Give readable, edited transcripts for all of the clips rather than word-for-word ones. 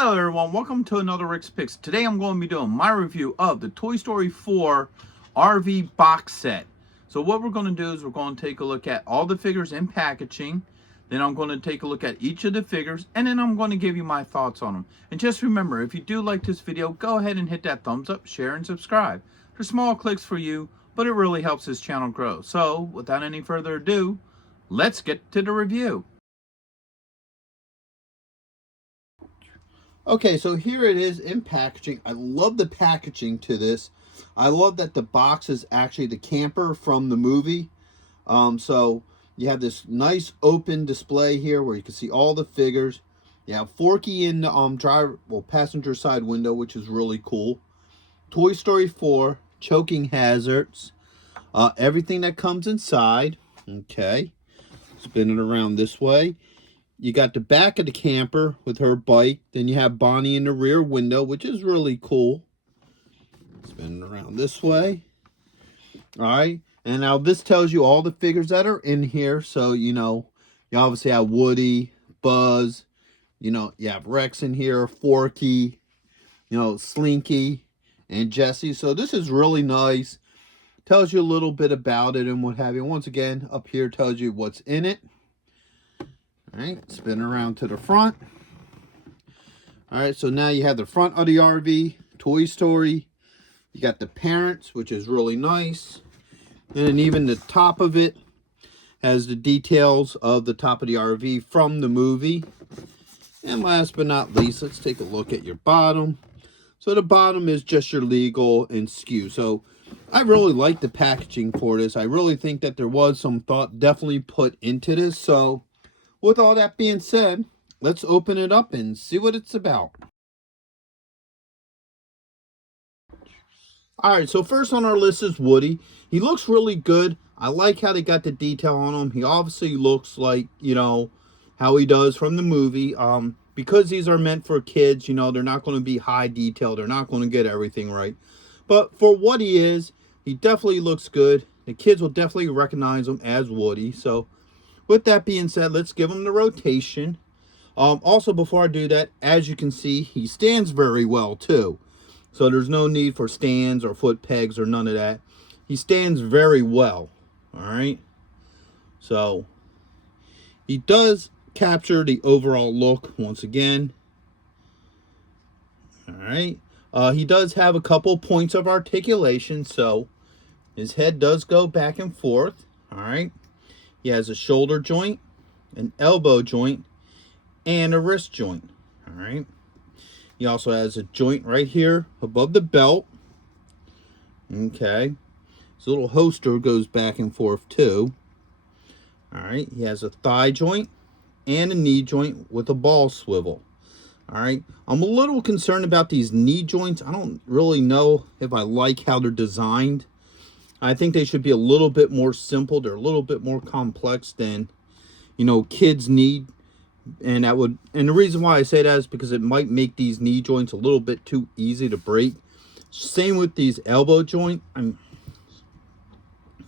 Hello everyone, welcome to another Rick's Picks. Today I'm going to be doing my review of the Toy Story 4 RV box set. So what we're going to do is we're going to take a look at all the figures in packaging. Then I'm going to take a look at each of the figures, and then I'm going to give you my thoughts on them. And just remember, if you do like this video, go ahead and hit that thumbs up, share, and subscribe. They're small clicks for you, but it really helps this channel grow. So without any further ado, let's get to the review. Okay, so here it is in packaging. I love the packaging to this. I love that the box is actually the camper from the movie. So you have this nice open display here where you can see all the figures. You have Forky in the passenger side window, which is really cool. Toy Story 4, choking hazards. Everything that comes inside. Okay, spin it around this way. You got the back of the camper with her bike. Then you have Bonnie in the rear window, which is really cool. Spin it around this way. All right. And now this tells you all the figures that are in here. So, you obviously have Woody, Buzz. You have Rex in here, Forky, Slinky, and Jessie. So this is really nice. Tells you a little bit about it and what have you. Once again, up here tells you what's in it. All right, spin around to the front. All right, so now you have the front of the RV, Toy Story. You got the parents, which is really nice. And then even the top of it has the details of the top of the RV from the movie. And last but not least, let's take a look at your bottom. So the bottom is just your legal and SKU. So I really like the packaging for this. I really think that there was some thought definitely put into this. So with all that being said, let's open it up and see what it's about. Alright, so first on our list is Woody. He looks really good. I like how they got the detail on him. He obviously looks like, how he does from the movie. Because these are meant for kids, they're not going to be high detail. They're not going to get everything right. But for what he is, he definitely looks good. The kids will definitely recognize him as Woody. So with that being said, let's give him the rotation. Also, before I do that, as you can see, he stands very well too. So there's no need for stands or foot pegs or none of that. He stands very well. All right. So he does capture the overall look once again. All right. He does have a couple points of articulation. So his head does go back and forth. All right. He has a shoulder joint, an elbow joint, and a wrist joint. All right. He also has a joint right here above the belt. Okay. His little holster goes back and forth too. All right. He has a thigh joint and a knee joint with a ball swivel. All right. I'm a little concerned about these knee joints. I don't really know if I like how they're designed. I think they should be a little bit more simple. They're a little bit more complex than, kids need. And the reason why I say that is because it might make these knee joints a little bit too easy to break. Same with these elbow joint.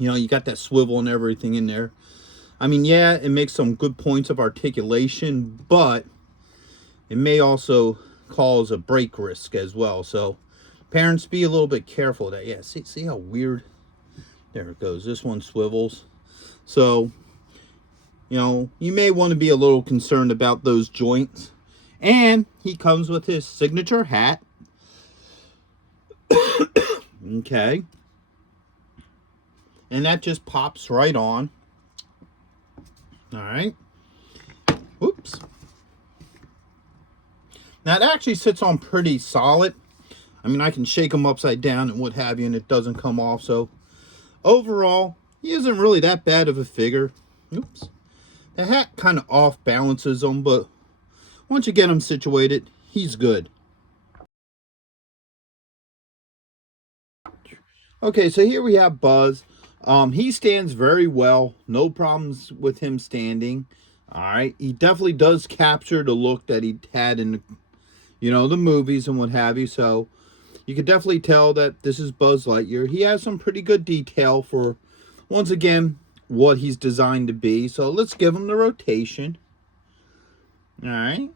You got that swivel and everything in there. Yeah, it makes some good points of articulation, but it may also cause a break risk as well. So parents, be a little bit careful of that. Yeah, see how weird. There it goes. This one swivels. So, you may want to be a little concerned about those joints. And he comes with his signature hat. Okay. And that just pops right on. All right. Oops. Now, it actually sits on pretty solid. I can shake him upside down and what have you, and it doesn't come off. So overall, he isn't really that bad of a figure. Oops. The hat kind of off balances him, but once you get him situated, he's good. Okay, so here we have Buzz. He stands very well. No problems with him standing. All right. He definitely does capture the look that he had in, the movies and what have you. So you can definitely tell that this is Buzz Lightyear. He has some pretty good detail for, once again, what he's designed to be. So let's give him the rotation. All right.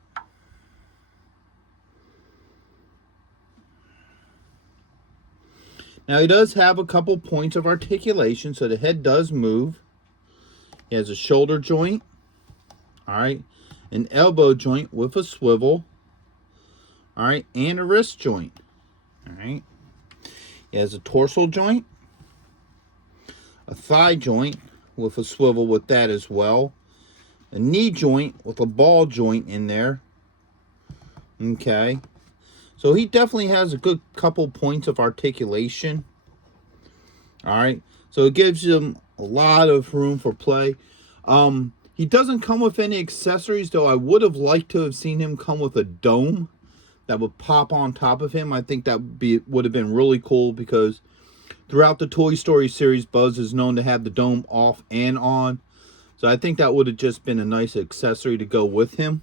Now he does have a couple points of articulation, so the head does move. He has a shoulder joint, all right, an elbow joint with a swivel, all right, and a wrist joint, all right. He has a torso joint, a thigh joint with a swivel with that as well, a knee joint with a ball joint in there, okay. So he definitely has a good couple points of articulation. All right. So it gives him a lot of room for play. He doesn't come with any accessories, though I would have liked to have seen him come with a dome that would pop on top of him. I think that would have been really cool, because throughout the Toy Story series, Buzz is known to have the dome off and on. So I think that would have just been a nice accessory to go with him.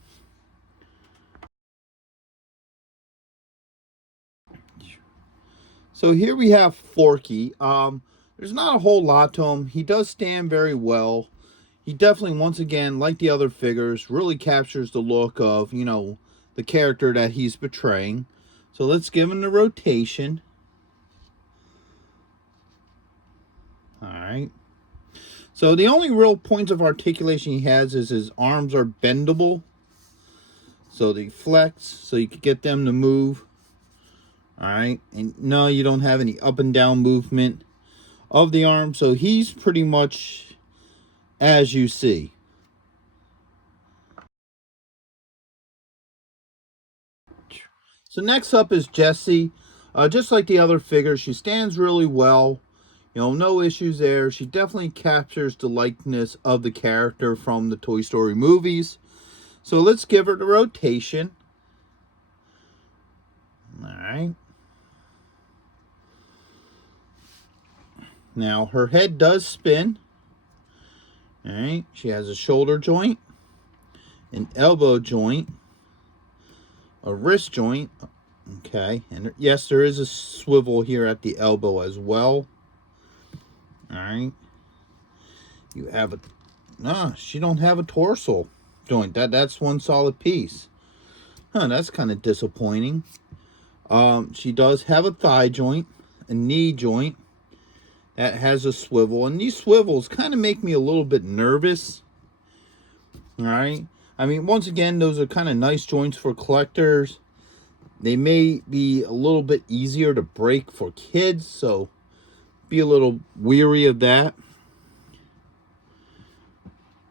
So here we have Forky. There's not a whole lot to him. He does stand very well. He definitely, once again, like the other figures, really captures the look of, you know, the character that he's portraying. So let's give him the rotation. All right. So the only real points of articulation he has is his arms are bendable. So they flex, so you can get them to move. All right, and no, you don't have any up and down movement of the arm, so he's pretty much as you see. So next up is Jessie. Just like the other figures, she stands really well. You know, no issues there. She definitely captures the likeness of the character from the Toy Story movies. So let's give her the rotation. All right. Now, her head does spin. All right. She has a shoulder joint, an elbow joint, a wrist joint. Okay. And yes, there is a swivel here at the elbow as well. All right. You have a... No, she don't have a torso joint. That's one solid piece. Huh, that's kind of disappointing. She does have a thigh joint, a knee joint, that has a swivel, and these swivels kind of make me a little bit nervous. All right, I mean, once again, those are kind of nice joints for collectors. They may be a little bit easier to break for kids, so be a little weary of that.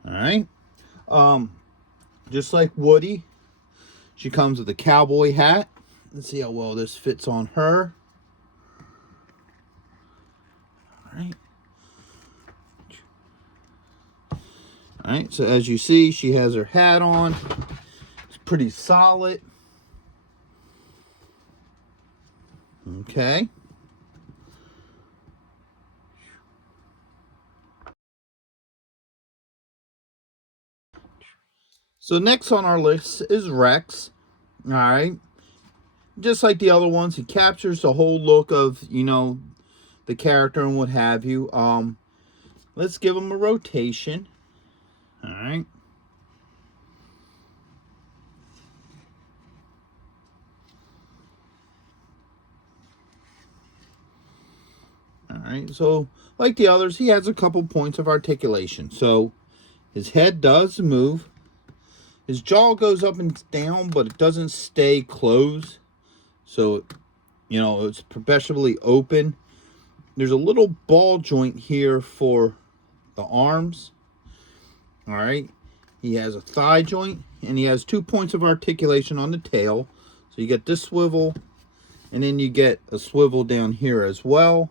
All right, just like Woody, she comes with a cowboy hat. Let's see how well this fits on her. Alright. Alright, so as you see, she has her hat on. It's pretty solid. Okay. So next on our list is Rex. Alright. Just like the other ones, he captures the whole look of, you know, the character and what have you. Let's give him a rotation. All right. All right. So, like the others, he has a couple points of articulation. So, his head does move. His jaw goes up and down, but it doesn't stay closed. So, you know, it's perpetually open. There's a little ball joint here for the arms. All right. He has a thigh joint, and he has 2 points of articulation on the tail. So you get this swivel, and then you get a swivel down here as well.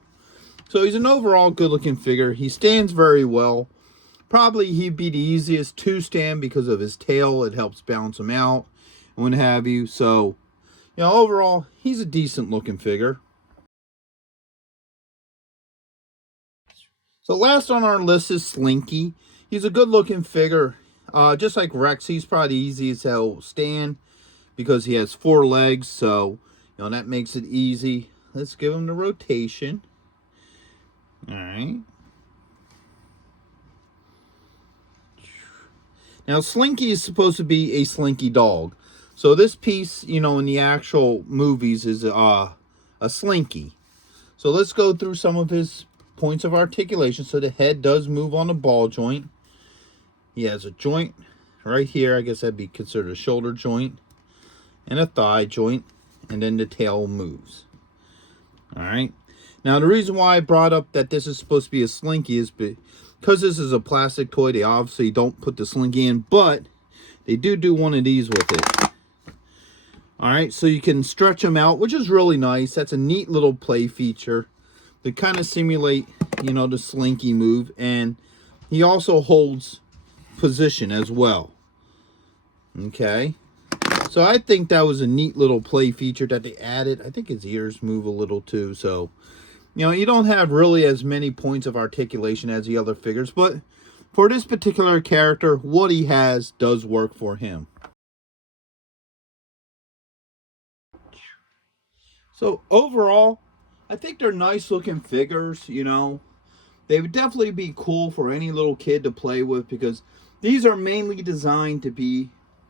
So he's an overall good-looking figure. He stands very well. Probably he'd be the easiest to stand because of his tail. It helps balance him out and what have you. So, you know, overall, he's a decent-looking figure. So last on our list is Slinky. He's a good-looking figure. Just like Rex, he's probably the easiest to stand because he has 4 legs. So, you know, that makes it easy. Let's give him the rotation. All right. Now, Slinky is supposed to be a slinky dog. So this piece, you know, in the actual movies is a slinky. So let's go through some of his points of articulation. So the head does move on the ball joint. He has a joint right here. I guess that'd be considered a shoulder joint. And a thigh joint. And then the tail moves. Alright. Now the reason why I brought up that this is supposed to be a Slinky is because this is a plastic toy. They obviously don't put the Slinky in. But they do one of these with it. Alright, so you can stretch them out, which is really nice. That's a neat little play feature to kind of simulate, you know, the Slinky move. And he also holds position as well. Okay. So I think that was a neat little play feature that they added. I think his ears move a little too. So, you know, you don't have really as many points of articulation as the other figures. But for this particular character, what he has does work for him. So overall, I think they're nice looking figures, you know. They would definitely be cool for any little kid to play with because these are mainly designed to be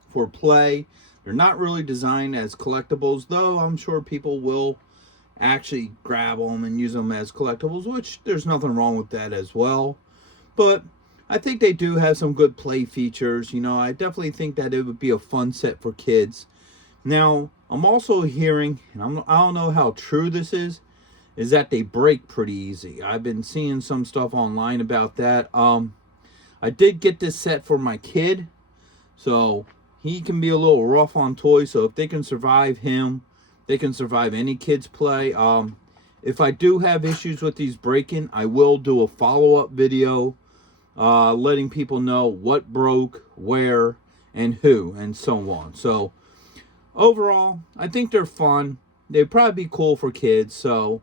for play. They're not really designed as collectibles, though I'm sure people will actually grab them and use them as collectibles, which there's nothing wrong with that as well. But I think they do have some good play features. You know, I definitely think that it would be a fun set for kids. Now, I'm also hearing, and I don't know how true this is that they break pretty easy. I've been seeing some stuff online about that. I did get this set for my kid, so he can be a little rough on toys. So if they can survive him, they can survive any kid's play. If I do have issues with these breaking, I will do a follow-up video letting people know what broke, where, and who, and so on. So overall, I think they're fun. They'd probably be cool for kids. So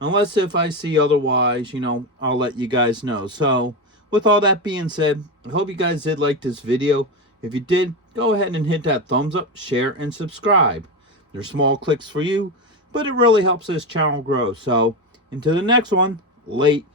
unless if I see otherwise, you know, I'll let you guys know. So with all that being said, I hope you guys did like this video. If you did, go ahead and hit that thumbs up, share, and subscribe. They're small clicks for you, but it really helps this channel grow. So until the next one, late.